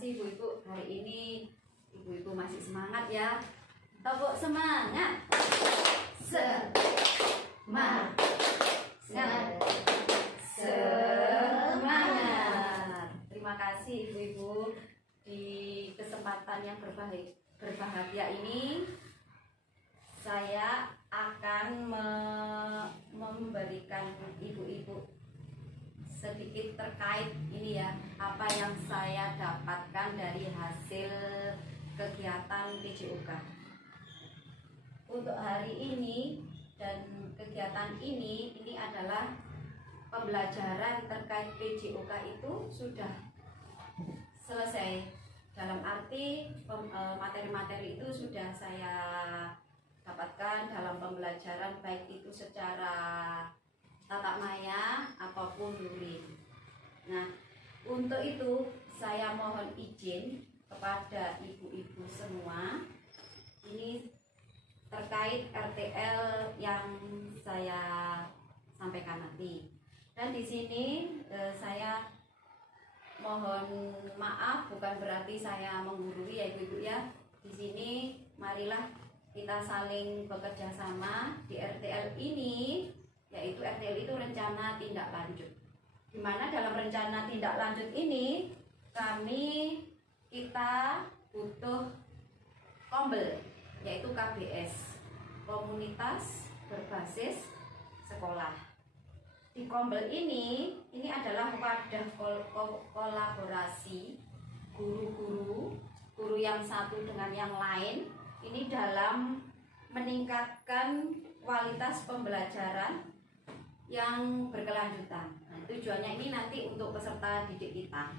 kasih ibu-ibu, hari ini ibu-ibu masih semangat ya. Tepuk semangat. Semangat. Semangat. Terima kasih ibu-ibu, di kesempatan yang berbahagia ini saya akan memberikan ibu-ibu sedikit terkait ini ya, apa yang saya dapatkan dari hasil kegiatan PJOK. Untuk hari ini dan kegiatan ini adalah pembelajaran terkait PJOK itu sudah selesai. Dalam arti materi-materi itu sudah saya dapatkan dalam pembelajaran, baik itu secara tatap maya apapun luring. Nah, untuk itu saya mohon izin kepada ibu-ibu semua, ini terkait RTL yang saya sampaikan nanti. Dan di sini saya mohon maaf, bukan berarti saya menggurui ya ibu-ibu ya. Di sini marilah kita saling bekerja sama di RTL ini, yaitu RTL itu rencana tindak lanjut. Di mana dalam rencana tindak lanjut ini kita butuh KOMBEL, yaitu KBS, komunitas berbasis sekolah. Di KOMBEL ini adalah wadah kolaborasi guru yang satu dengan yang lain, ini dalam meningkatkan kualitas pembelajaran yang berkelanjutan. Nah, tujuannya ini nanti untuk peserta didik kita.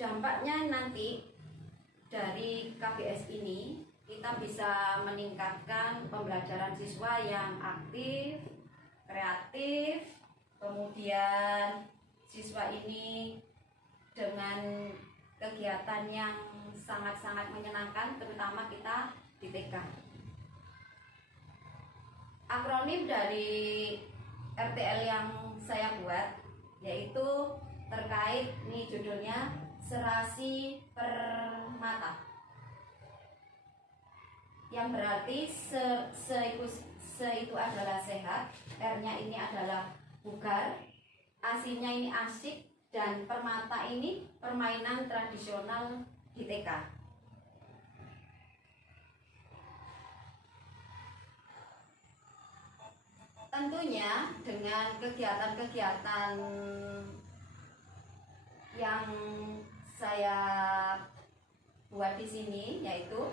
Dampaknya nanti dari KBS ini kita bisa meningkatkan pembelajaran siswa yang aktif, kreatif, kemudian siswa ini dengan kegiatan yang sangat-sangat menyenangkan, terutama kita di TK. Akronim dari RTL yang saya buat yaitu terkait, nih judulnya, Serasi Permata, yang berarti se itu adalah sehat, R-nya ini adalah bugar, A-nya ini asik, dan permata ini permainan tradisional di TK. Tentunya dengan kegiatan-kegiatan yang saya buat di sini, yaitu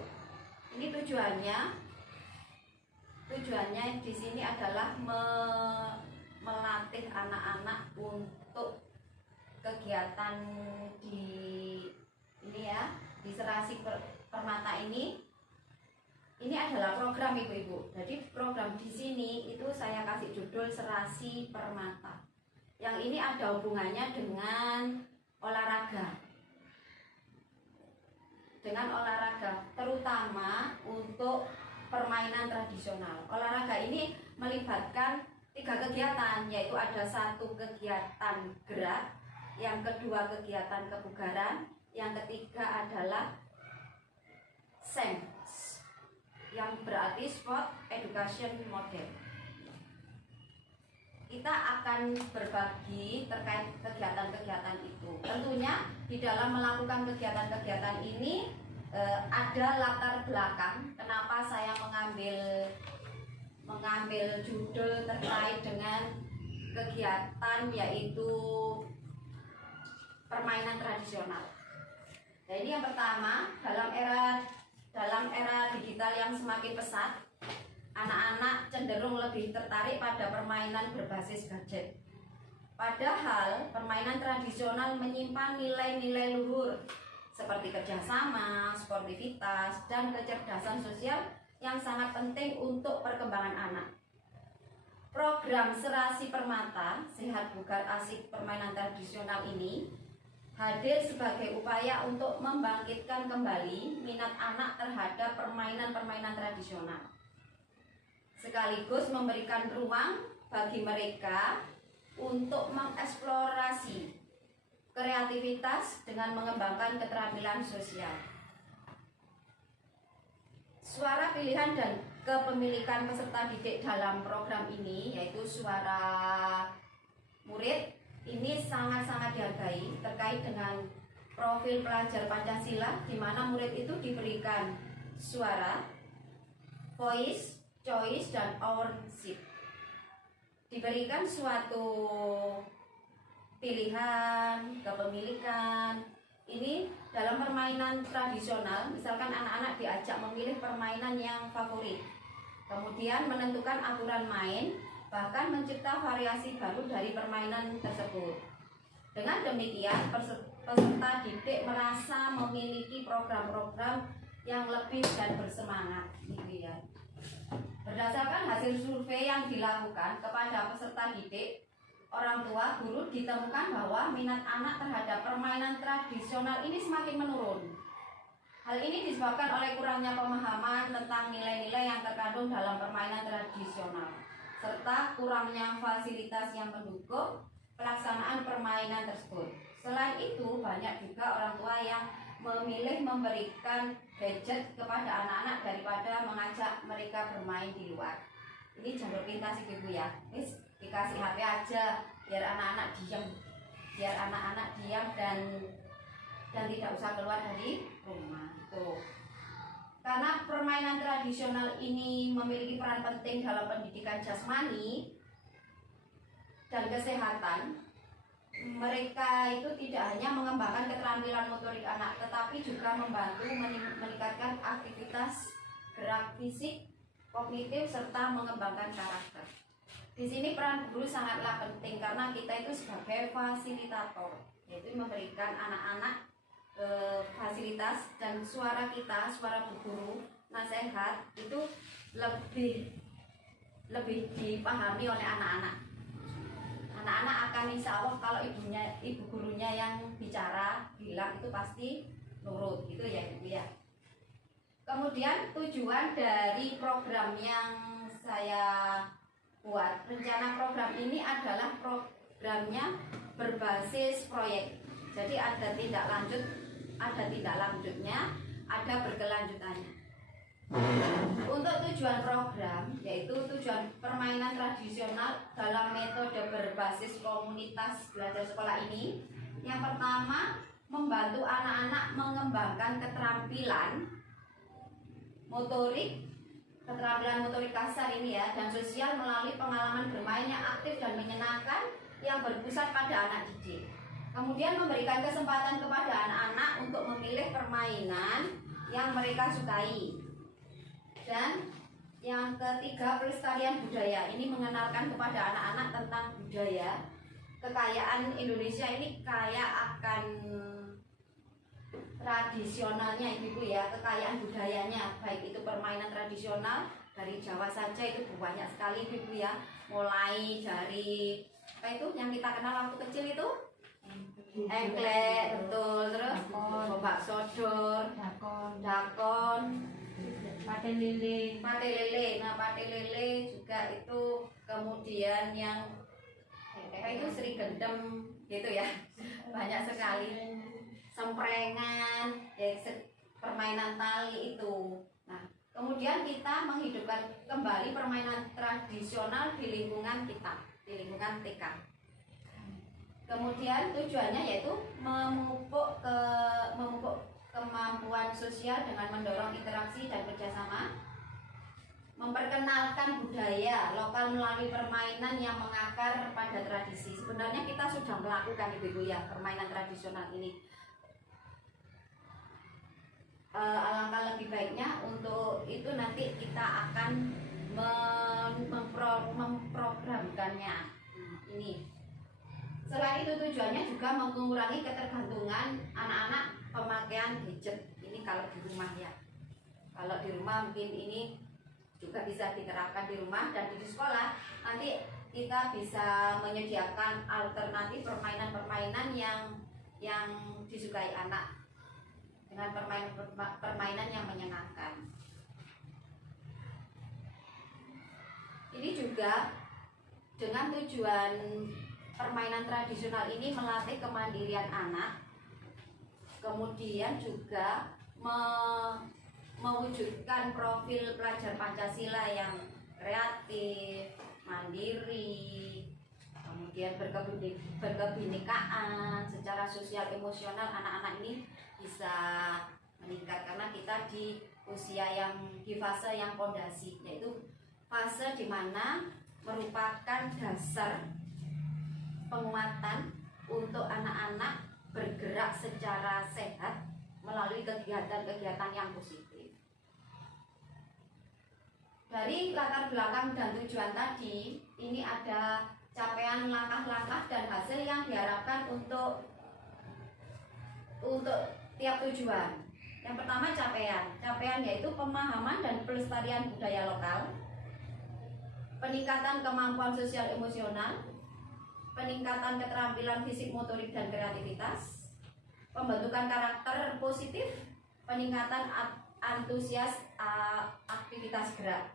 ini tujuannya di sini adalah melatih anak-anak untuk kegiatan di ini ya, di Serasi Permata ini adalah program ibu-ibu. Jadi program di sini itu saya kasih judul Serasi Permata. Yang ini ada hubungannya dengan olahraga. Terutama untuk permainan tradisional. Olahraga ini melibatkan 3 kegiatan, yaitu ada 1 kegiatan gerak, yang kedua kegiatan kebugaran, yang ketiga adalah SEM, yang berarti Sport Education Model. Kita akan berbagi terkait kegiatan-kegiatan itu. Tentunya di dalam melakukan kegiatan-kegiatan ini ada latar belakang kenapa saya mengambil judul terkait dengan kegiatan, yaitu permainan tradisional. Nah, ini yang pertama, dalam era digital yang semakin pesat, anak-anak cenderung lebih tertarik pada permainan berbasis gadget. Padahal permainan tradisional menyimpan nilai-nilai luhur seperti kerjasama, sportivitas, dan kecerdasan sosial yang sangat penting untuk perkembangan anak. Program Serasi Permata, Sehat Bugar Asik Permainan Tradisional ini hadir sebagai upaya untuk membangkitkan kembali minat anak terhadap permainan-permainan tradisional, sekaligus memberikan ruang bagi mereka untuk mengeksplorasi kreativitas dengan mengembangkan keterampilan sosial. Suara pilihan dan kepemilikan peserta didik dalam program ini, yaitu suara murid, ini sangat-sangat dihargai terkait dengan profil pelajar Pancasila, di mana murid itu diberikan suara, voice, choice, dan ownership. Diberikan suatu pilihan, kepemilikan. Ini dalam permainan tradisional, misalkan anak-anak diajak memilih permainan yang favorit, kemudian menentukan aturan main, bahkan mencipta variasi baru dari permainan tersebut. Dengan demikian, peserta didik merasa memiliki program-program yang lebih dan bersemangat, gitu ya. Berdasarkan hasil survei yang dilakukan kepada peserta didik, orang tua, guru, ditemukan bahwa minat anak terhadap permainan tradisional ini semakin menurun. Hal ini disebabkan oleh kurangnya pemahaman tentang nilai-nilai yang terkandung dalam permainan tradisional, serta kurangnya fasilitas yang mendukung pelaksanaan permainan tersebut. Selain itu, banyak juga orang tua yang memilih memberikan gadget kepada anak-anak daripada mengajak mereka bermain di luar. Ini jalur pintas ibu ya, dikasih HP aja biar anak-anak diam dan tidak usah keluar dari rumah tuh. Karena permainan tradisional ini memiliki peran penting dalam pendidikan jasmani dan kesehatan, mereka itu tidak hanya mengembangkan keterampilan motorik anak, tetapi juga membantu meningkatkan aktivitas gerak fisik, kognitif, serta mengembangkan karakter. Di sini peran guru sangatlah penting karena kita itu sebagai fasilitator, yaitu memberikan anak-anak fasilitas, dan suara kita, suara bu guru, nasihat itu lebih dipahami oleh anak-anak. Anak-anak akan insya Allah kalau ibu gurunya yang bicara bilang itu pasti nurut, gitu ya ibu ya. Kemudian tujuan dari program yang saya buat, rencana program ini adalah programnya berbasis proyek. Jadi ada tindak lanjutnya, ada berkelanjutannya. Untuk tujuan program, yaitu tujuan permainan tradisional dalam metode berbasis komunitas belajar sekolah ini, yang pertama, membantu anak-anak mengembangkan keterampilan motorik kasar ini ya, dan sosial melalui pengalaman bermain yang aktif dan menyenangkan yang berpusat pada anak didik. Kemudian memberikan kesempatan kepada anak-anak untuk memilih permainan yang mereka sukai. Dan yang ketiga, pelestarian budaya. Ini mengenalkan kepada anak-anak tentang budaya. Kekayaan Indonesia ini kaya akan tradisionalnya ibu ya, kekayaan budayanya, baik itu permainan tradisional dari Jawa saja itu banyak sekali ibu ya, mulai dari apa itu yang kita kenal waktu kecil itu engklek, betul, terus bobak sodor, dakon, pate lele. Nah, pate lele juga itu, kemudian yang apa itu seri gendem gitu ya, banyak sekali. Semprengan, ya, permainan tali itu. Nah, kemudian kita menghidupkan kembali permainan tradisional di lingkungan kita, di lingkungan TK. Kemudian tujuannya yaitu memupuk kemampuan sosial dengan mendorong interaksi dan kerjasama, memperkenalkan budaya lokal melalui permainan yang mengakar pada tradisi. Sebenarnya kita sudah melakukan ibu ya permainan tradisional ini. Alangkah lebih baiknya untuk itu nanti kita akan memprogramkannya. Ini. Selain itu tujuannya juga mengurangi ketergantungan anak-anak pemakaian gadget. Ini kalau di rumah ya. Kalau di rumah mungkin ini juga bisa diterapkan di rumah, dan di sekolah nanti kita bisa menyediakan alternatif permainan-permainan yang disukai anak, dengan permainan yang menyenangkan. Ini juga dengan tujuan permainan tradisional ini melatih kemandirian anak, kemudian juga mewujudkan profil pelajar Pancasila yang kreatif, mandiri, kemudian berkebinekaan secara sosial emosional. Anak-anak ini bisa meningkat karena kita di usia yang di fase yang pondasi, yaitu fase di mana merupakan dasar penguatan untuk anak-anak bergerak secara sehat melalui kegiatan-kegiatan yang positif. Dari latar belakang dan tujuan tadi, ini ada capaian langkah-langkah dan hasil yang diharapkan untuk tiap tujuan. Yang pertama capaian yaitu pemahaman dan pelestarian budaya lokal, peningkatan kemampuan sosial emosional, peningkatan keterampilan fisik motorik dan kreativitas, pembentukan karakter positif, peningkatan antusias aktivitas gerak.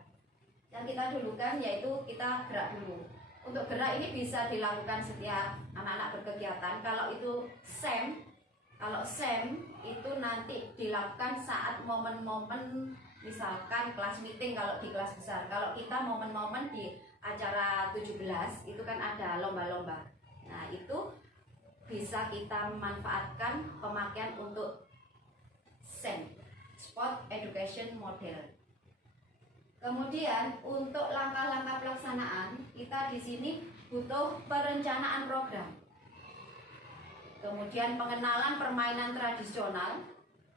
Yang kita dulukan yaitu kita gerak dulu. Untuk gerak ini bisa dilakukan setiap anak-anak berkegiatan. Kalau SEM itu nanti dilakukan saat momen-momen misalkan kelas meeting kalau di kelas besar. Kalau kita momen-momen di acara 17 itu kan ada lomba-lomba. Nah, itu bisa kita manfaatkan pemakaian untuk SEM, Sport Education Model. Kemudian untuk langkah-langkah pelaksanaan, kita di sini butuh perencanaan program. Kemudian pengenalan permainan tradisional,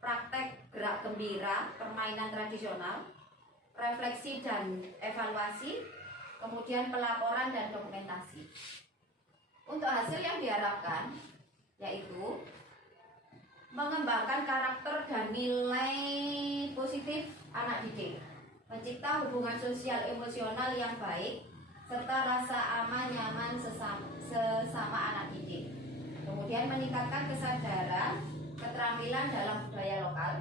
praktek gerak gembira permainan tradisional, refleksi dan evaluasi, kemudian pelaporan dan dokumentasi. Untuk hasil yang diharapkan yaitu mengembangkan karakter dan nilai positif anak didik, mencipta hubungan sosial emosional yang baik, serta rasa aman nyaman sesama anak didik. Kemudian meningkatkan kesadaran, keterampilan dalam budaya lokal,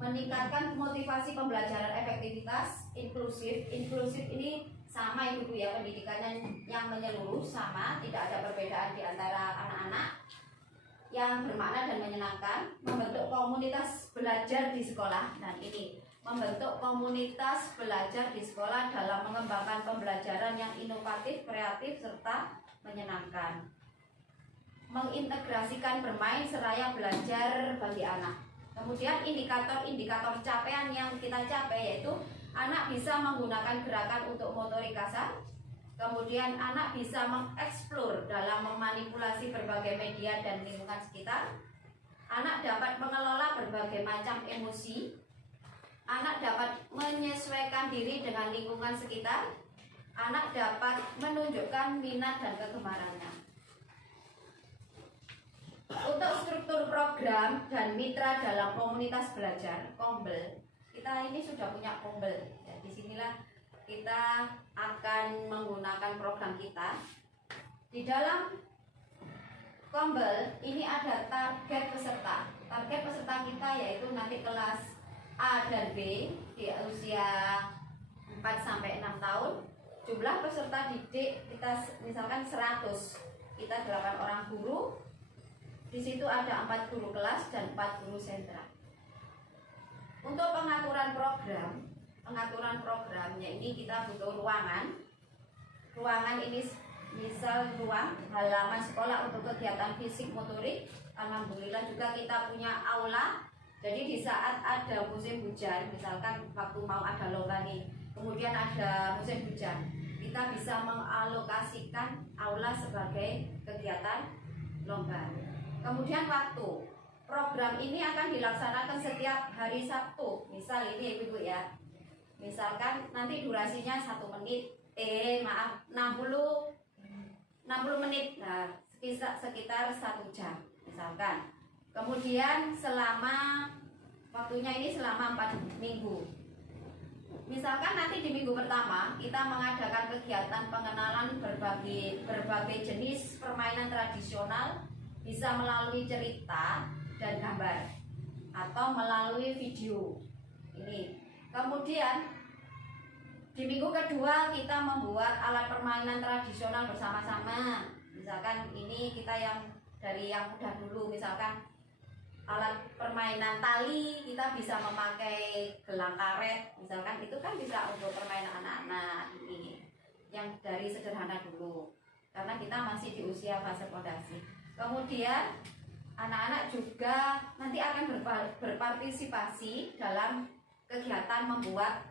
meningkatkan motivasi pembelajaran efektivitas, inklusif. Inklusif ini sama ibu-ibu ya, pendidikannya yang menyeluruh sama, tidak ada perbedaan di antara anak-anak, yang bermakna dan menyenangkan, membentuk komunitas belajar di sekolah. Dan ini membentuk komunitas belajar di sekolah dalam mengembangkan pembelajaran yang inovatif, kreatif, serta menyenangkan. Mengintegrasikan bermain seraya belajar bagi anak. Kemudian indikator-indikator capaian yang kita capai yaitu anak bisa menggunakan gerakan untuk motorik kasar. Kemudian anak bisa mengeksplor dalam memanipulasi berbagai media dan lingkungan sekitar. Anak dapat mengelola berbagai macam emosi. Anak dapat menyesuaikan diri dengan lingkungan sekitar. Anak dapat menunjukkan minat dan kegemarannya. Untuk struktur program dan mitra dalam komunitas belajar, Kombel, kita ini sudah punya Kombel. Ya, disinilah kita akan menggunakan program kita. Di dalam Kombel ini ada target peserta. Target peserta kita yaitu nanti kelas A dan B di usia 4 sampai 6 tahun. Jumlah peserta didik kita misalkan 100. Kita 8 orang guru. Di situ ada 4 guru kelas dan 4 guru sentra. Untuk pengaturan programnya ini kita butuh ruangan. Ruangan ini misal ruang halaman sekolah untuk kegiatan fisik motorik. Alhamdulillah juga kita punya aula. Jadi di saat ada musim hujan, misalkan waktu mau ada lomba nih, kemudian ada musim hujan, kita bisa mengalokasikan aula sebagai kegiatan lomba. Kemudian waktu program ini akan dilaksanakan setiap hari Sabtu. Misal ini ibu-ibu ya, misalkan nanti durasinya 1 menit 60 menit, nah sekitar 1 jam misalkan. Kemudian selama waktunya ini selama 4 minggu. Misalkan nanti di minggu pertama kita mengadakan kegiatan pengenalan berbagai jenis permainan tradisional, bisa melalui cerita dan gambar atau melalui video ini. Kemudian di minggu kedua kita membuat alat permainan tradisional bersama-sama. Misalkan ini kita yang dari yang udah dulu, misalkan alat permainan tali kita bisa memakai gelang karet, misalkan itu kan bisa untuk permainan anak-anak ini yang dari sederhana dulu karena kita masih di usia fase fondasi. Kemudian anak-anak juga nanti akan berpartisipasi dalam kegiatan membuat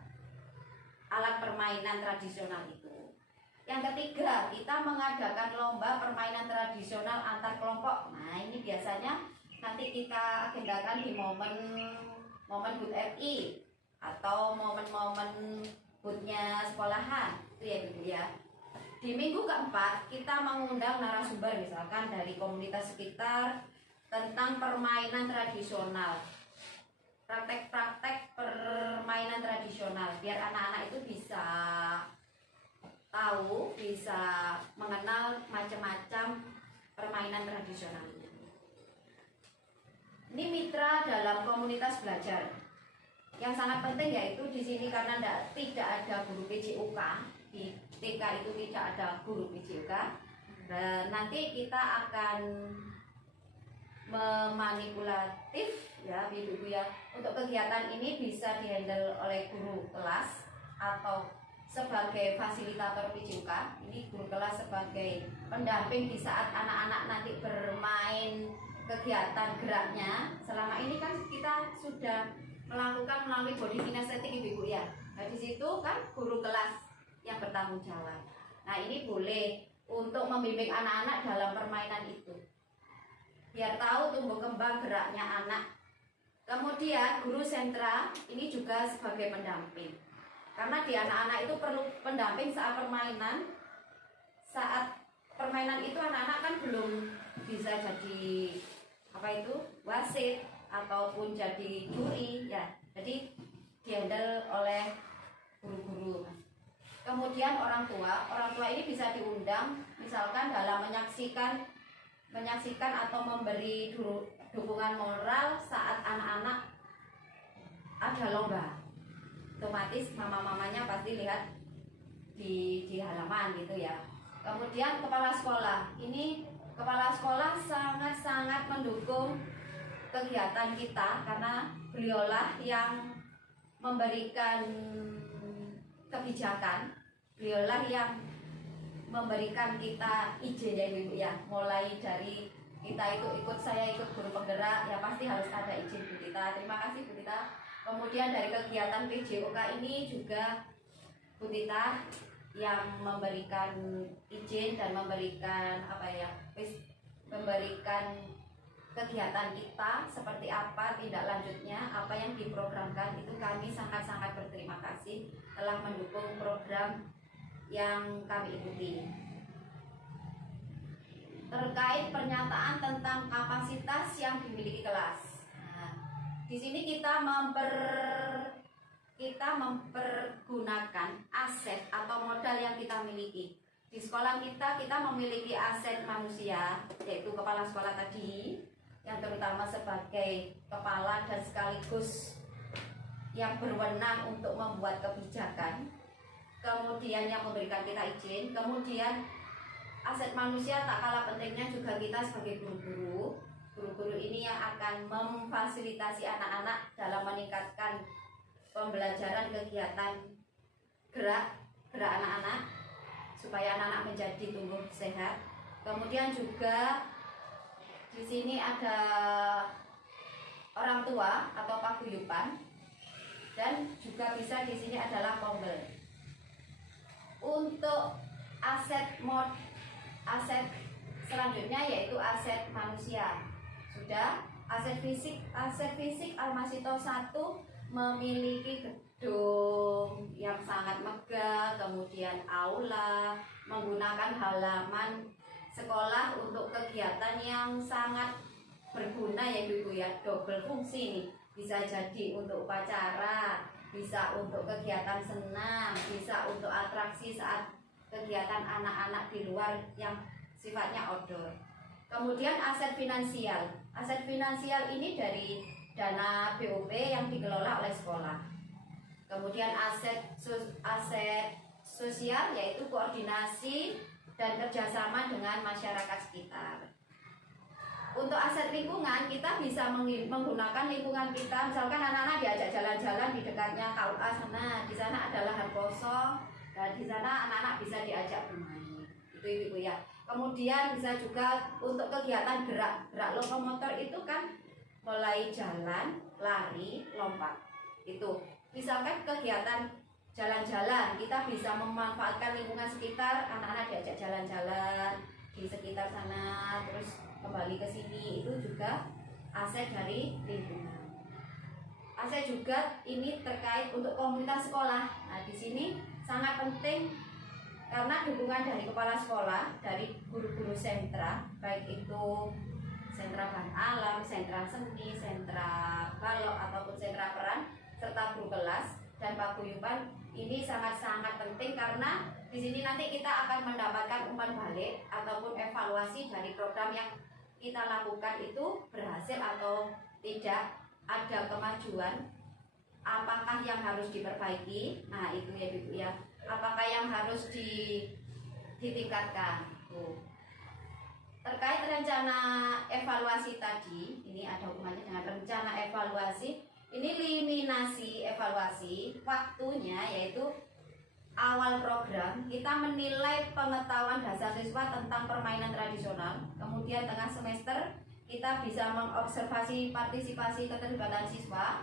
alat permainan tradisional itu. Yang ketiga, kita mengadakan lomba permainan tradisional antar kelompok. Nah, ini biasanya nanti kita agendakan di momen HUT RI atau momen-momen HUT-nya sekolahan. Itu ya Ibu ya. Di minggu keempat, kita mengundang narasumber misalkan dari komunitas sekitar tentang permainan tradisional. Praktek-praktek permainan tradisional biar anak-anak itu bisa tahu, bisa mengenal macam-macam permainan tradisional ini. Ini mitra dalam komunitas belajar. Yang sangat penting yaitu di sini karena tidak ada guru PJUK, di TK itu tidak ada guru PJUK. Dan nanti kita akan memanipulatif ya Ibu ya. Untuk kegiatan ini bisa dihandle oleh guru kelas atau sebagai fasilitator PJUK. Ini guru kelas sebagai pendamping di saat anak-anak nanti bermain kegiatan geraknya. Selama ini kan kita sudah melakukan melalui body kinesthetic Ibu ya. Nah di situ kan guru kelas yang bertanggung jawab. Nah ini boleh untuk membimbing anak-anak dalam permainan itu, biar tahu tumbuh kembang geraknya anak. Kemudian guru sentra ini juga sebagai pendamping. Karena di anak-anak itu perlu pendamping saat permainan. Saat permainan itu anak-anak kan belum bisa jadi wasit ataupun jadi juri ya. Jadi dihandle oleh guru-guru. Kemudian orang tua ini bisa diundang misalkan dalam menyaksikan atau memberi dukungan moral saat anak-anak ada lomba. Otomatis mama-mamanya pasti lihat di halaman gitu ya. Kemudian kepala sekolah, ini kepala sekolah sangat-sangat mendukung kegiatan kita karena beliaulah yang memberikan kebijakan, beliaulah yang memberikan kita izin ya Ibu ya. Mulai dari kita saya ikut guru penggerak ya pasti harus ada izin Bu Tita. Terima kasih Bu Tita. Kemudian dari kegiatan PJOK ini juga Bu Tita yang memberikan izin dan memberikan kegiatan kita seperti apa tindak lanjutnya, apa yang diprogramkan itu kami sangat-sangat berterima kasih telah mendukung program yang kami ikuti. Terkait pernyataan tentang kapasitas yang dimiliki kelas. Di sini kita mempergunakan aset atau modal yang kita miliki. Di sekolah kita memiliki aset manusia, yaitu kepala sekolah tadi, yang terutama sebagai kepala dan sekaligus yang berwenang untuk membuat kebijakan. Kemudian yang memberikan kita izin. Kemudian aset manusia tak kalah pentingnya juga kita sebagai guru-guru. Guru-guru ini yang akan memfasilitasi anak-anak dalam meningkatkan pembelajaran kegiatan gerak anak-anak supaya anak-anak menjadi tumbuh sehat. Kemudian juga di sini ada orang tua atau paguyuban dan juga bisa di sini adalah kombel. Untuk aset selanjutnya yaitu aset manusia. Sudah aset fisik Almasito 1 memiliki gedung yang sangat megah, kemudian aula, menggunakan halaman sekolah untuk kegiatan yang sangat berguna ya Ibu ya, double fungsi nih. Bisa jadi untuk upacara, bisa untuk kegiatan senam, bisa untuk atraksi saat kegiatan anak-anak di luar yang sifatnya outdoor. Kemudian aset finansial. Aset finansial ini dari dana BOP yang dikelola oleh sekolah. Kemudian aset sosial yaitu koordinasi dan kerjasama dengan masyarakat sekitar. Untuk aset lingkungan, kita bisa menggunakan lingkungan kita. Misalkan anak-anak diajak jalan-jalan di dekatnya KUA sana, di sana ada lahan kosong, dan di sana anak-anak bisa diajak bermain. Itu ibu ya. Kemudian bisa juga untuk kegiatan gerak lokomotor itu kan mulai jalan, lari, lompat. Itu misalkan kegiatan jalan-jalan, kita bisa memanfaatkan lingkungan sekitar, anak-anak diajak jalan-jalan di sekitar sana, terus kembali ke sini, itu juga aset dari lingkungan. Aset juga ini terkait untuk komunitas sekolah. Nah, di sini sangat penting karena dukungan dari kepala sekolah, dari guru-guru sentra, baik itu sentra bahan alam, sentra seni, sentra balok ataupun sentra peran, serta guru kelas dan paguyuban, ini sangat-sangat penting karena di sini nanti kita akan mendapatkan umpan balik ataupun evaluasi dari program yang kita lakukan itu berhasil atau tidak, ada kemajuan, apakah yang harus diperbaiki. Nah, itu ya Ibu ya, apakah yang harus ditingkatkan. Terkait rencana evaluasi tadi, ini ada hubungannya dengan rencana evaluasi. Ini eliminasi evaluasi, waktunya yaitu awal program kita menilai pengetahuan dasar siswa tentang permainan tradisional. Kemudian tengah semester kita bisa mengobservasi partisipasi keterlibatan siswa.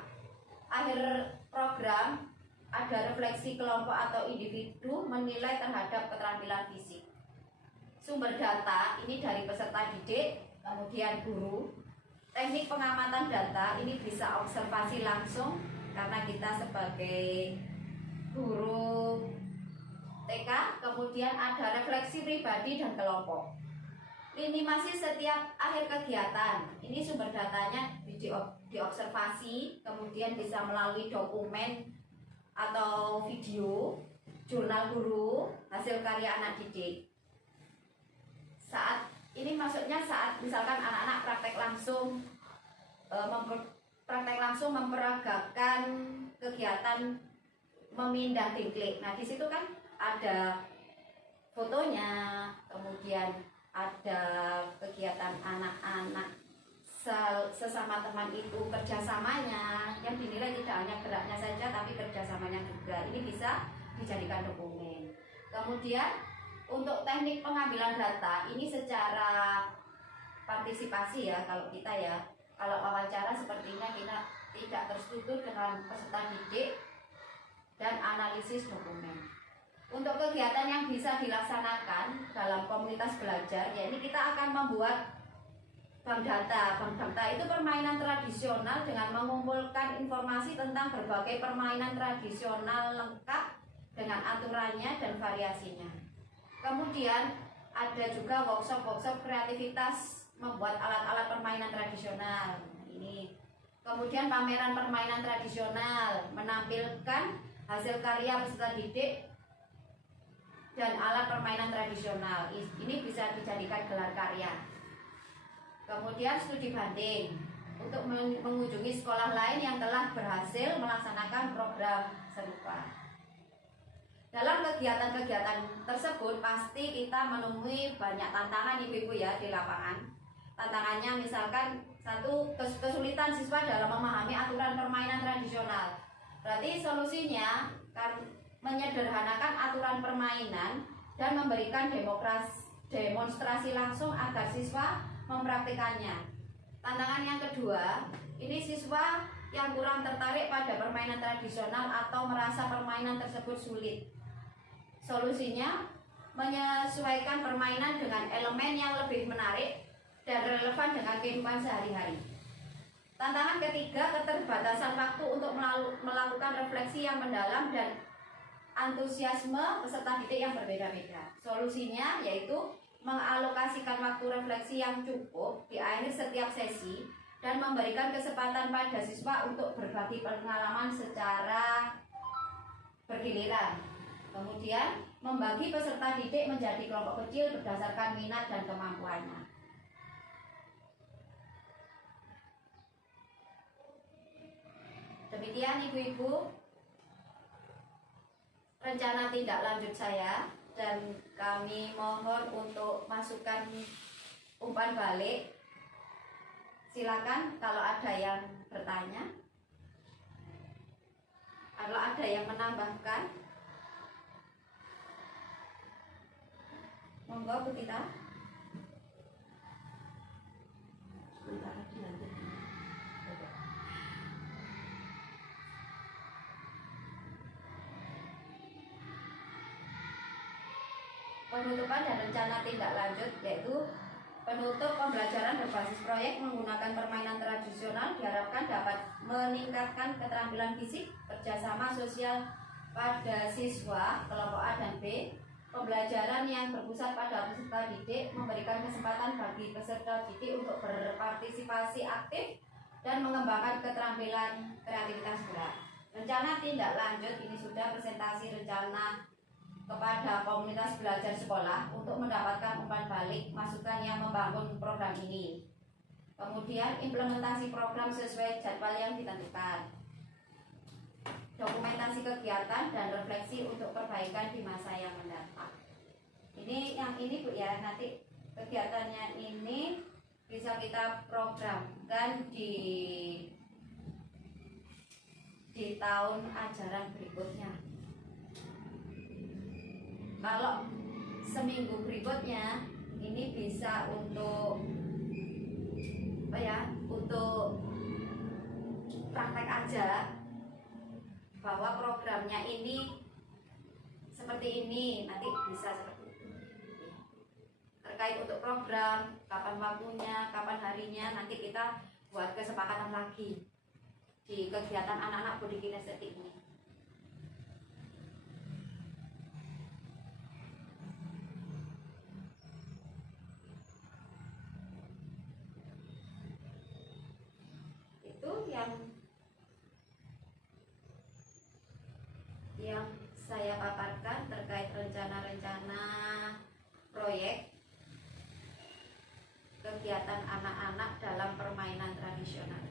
Akhir program ada refleksi kelompok atau individu menilai terhadap keterampilan fisik. Sumber data ini dari peserta didik, kemudian guru. Teknik pengamatan data ini bisa observasi langsung karena kita sebagai guru TK, kemudian ada refleksi pribadi dan kelompok. Minimasi setiap akhir kegiatan, ini sumber datanya diobservasi, kemudian bisa melalui dokumen atau video, jurnal guru, hasil karya anak didik. Saat ini maksudnya saat misalkan anak-anak praktek langsung, memperagakan kegiatan memindah diklik. Nah, di situ kan ada fotonya, kemudian ada kegiatan anak-anak sesama teman itu, kerjasamanya yang dinilai tidak hanya geraknya saja tapi kerjasamanya juga. Ini bisa dijadikan dokumen. Kemudian untuk teknik pengambilan data ini secara partisipasi ya, kalau kita ya, kalau wawancara sepertinya kita tidak terstruktur dengan peserta didik dan analisis dokumen. Untuk kegiatan yang bisa dilaksanakan dalam komunitas belajar, ya ini kita akan membuat bank data. Bank data itu permainan tradisional dengan mengumpulkan informasi tentang berbagai permainan tradisional lengkap dengan aturannya dan variasinya. Kemudian ada juga workshop kreativitas membuat alat-alat permainan tradisional. Ini. Kemudian pameran permainan tradisional menampilkan hasil karya peserta didik dan alat permainan tradisional. Ini bisa dijadikan gelar karya. Kemudian studi banding untuk mengunjungi sekolah lain yang telah berhasil melaksanakan program serupa. Dalam kegiatan-kegiatan tersebut pasti kita menemui banyak tantangan ibu-ibu ya di lapangan. Tantangannya misalkan satu, kesulitan siswa dalam memahami aturan permainan tradisional. Berarti solusinya kan menyederhanakan aturan permainan dan memberikan demonstrasi langsung agar siswa mempraktikannya. Tantangan yang kedua, ini siswa yang kurang tertarik pada permainan tradisional atau merasa permainan tersebut sulit. Solusinya menyesuaikan permainan dengan elemen yang lebih menarik dan relevan dengan kehidupan sehari-hari. Tantangan ketiga, keterbatasan waktu untuk melakukan refleksi yang mendalam dan antusiasme peserta didik yang berbeda-beda. Solusinya yaitu mengalokasikan waktu refleksi yang cukup di akhir setiap sesi dan memberikan kesempatan pada siswa untuk berbagi pengalaman secara bergiliran. Kemudian membagi peserta didik menjadi kelompok kecil berdasarkan minat dan kemampuannya. Demikian ibu-ibu rencana tindak lanjut saya dan kami mohon untuk masukan umpan balik. Silakan kalau ada yang bertanya, kalau ada yang menambahkan, monggo Bu Tita. Sebentar lagi nanti. Penutupan dan rencana tindak lanjut, yaitu penutup pembelajaran berbasis proyek menggunakan permainan tradisional diharapkan dapat meningkatkan keterampilan fisik, kerjasama sosial pada siswa kelompok A dan B. Pembelajaran yang berpusat pada peserta didik memberikan kesempatan bagi peserta didik untuk berpartisipasi aktif dan mengembangkan keterampilan kreativitas gerak. Rencana tindak lanjut ini sudah presentasi rencana kepada komunitas belajar sekolah untuk mendapatkan umpan balik masukan yang membangun program ini. Kemudian implementasi program sesuai jadwal yang ditentukan. Dokumentasi kegiatan dan refleksi untuk perbaikan di masa yang mendatang. Ini yang ini Bu ya, nanti kegiatannya ini bisa kita programkan di tahun ajaran berikutnya. Kalau seminggu berikutnya ini bisa untuk untuk praktek aja bahwa programnya ini seperti ini, nanti bisa seperti itu. Terkait untuk program, kapan waktunya, kapan harinya, nanti kita buat kesepakatan lagi di kegiatan anak-anak body kinestetik ini. Yang saya paparkan terkait rencana-rencana proyek kegiatan anak-anak dalam permainan tradisional.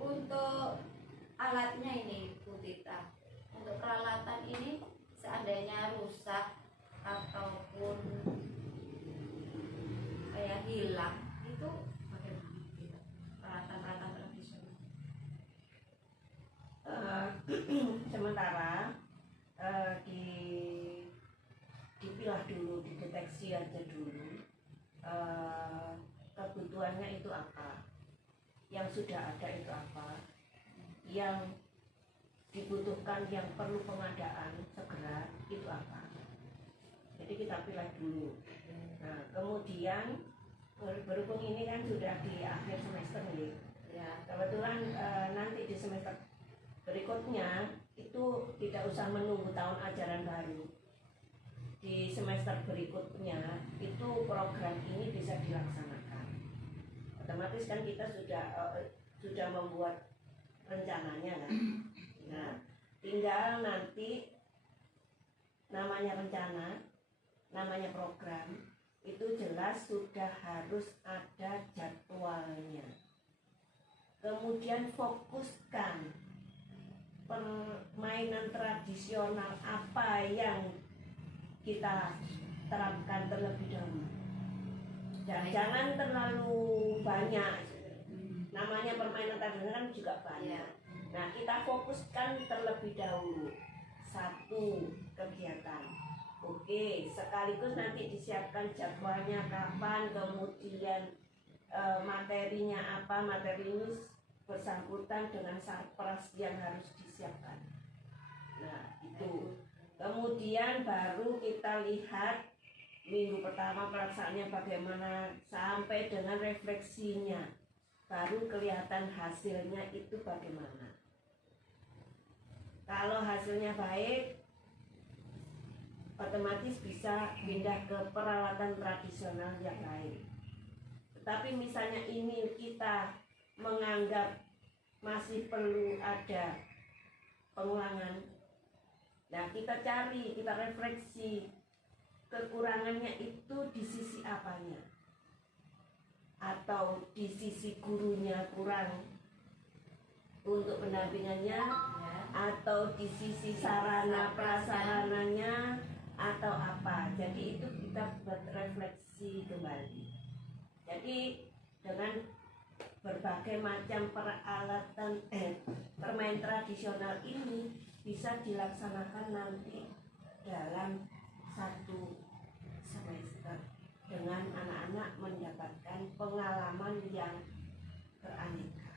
Untuk alatnya ini Bu Tita, untuk peralatan ini seandainya rusak ataupun kayak hilang, itu bagaimana peralatan-peralatan tradisional? Sementara dipilah dulu, dideteksi aja dulu kebutuhannya itu apa, yang sudah ada itu apa, yang dibutuhkan, yang perlu pengadaan segera itu apa. Jadi kita pilih dulu. Nah, kemudian berhubung ini kan sudah di akhir semester nih. Ya, kebetulan nanti di semester berikutnya itu tidak usah menunggu tahun ajaran baru. Di semester berikutnya itu program ini bisa dilaksanakan. Otomatis kan kita sudah membuat rencananya kan. Nah, tinggal nanti namanya rencana, namanya program, itu jelas sudah harus ada jadwalnya. Kemudian fokuskan permainan tradisional apa yang kita terapkan terlebih dahulu. Jangan terlalu banyak. Namanya permainan tradisional kan juga banyak. Nah, kita fokuskan terlebih dahulu satu kegiatan. Oke, sekaligus nanti disiapkan jadwalnya kapan, kemudian materinya apa, materi ini bersangkutan dengan sarpras yang harus disiapkan. Nah, itu. Kemudian baru kita lihat minggu pertama pelaksanaannya bagaimana sampai dengan refleksinya. Baru kelihatan hasilnya itu bagaimana. Kalau hasilnya baik, otomatis bisa pindah ke peralatan tradisional yang lain. Tetapi misalnya ini kita menganggap masih perlu ada pengulangan, nah kita cari, kita refleksi kekurangannya itu di sisi apanya. atau di sisi gurunya kurang untuk pendampingannya, Ya. atau di sisi sarana prasarananya atau apa. Jadi itu kita buat refleksi kembali. Jadi dengan berbagai macam peralatan permain tradisional ini bisa dilaksanakan nanti dalam satu semester dengan anak-anak mendapatkan pengalaman yang beraneka.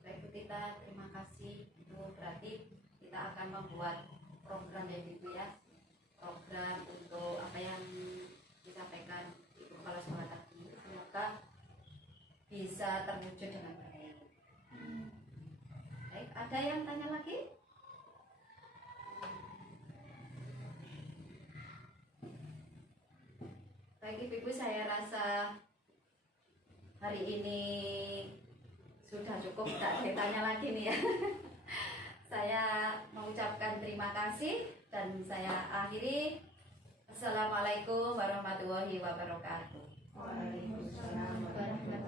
Baik Bu Tita, terima kasih. Itu berarti kita akan membuat program ya Ibu ya, program untuk apa yang disampaikan Ibu Kepala Sekolah tadi, semoga bisa terwujud dengan baik. Baik, ada yang tanya lagi? Baik Ibu, saya rasa hari ini sudah cukup, tidak saya tanya lagi nih ya. Saya mengucapkan terima kasih dan saya akhiri. Assalamualaikum warahmatullahi wabarakatuh. Waalaikumsalam warahmatullahi wabarakatuh.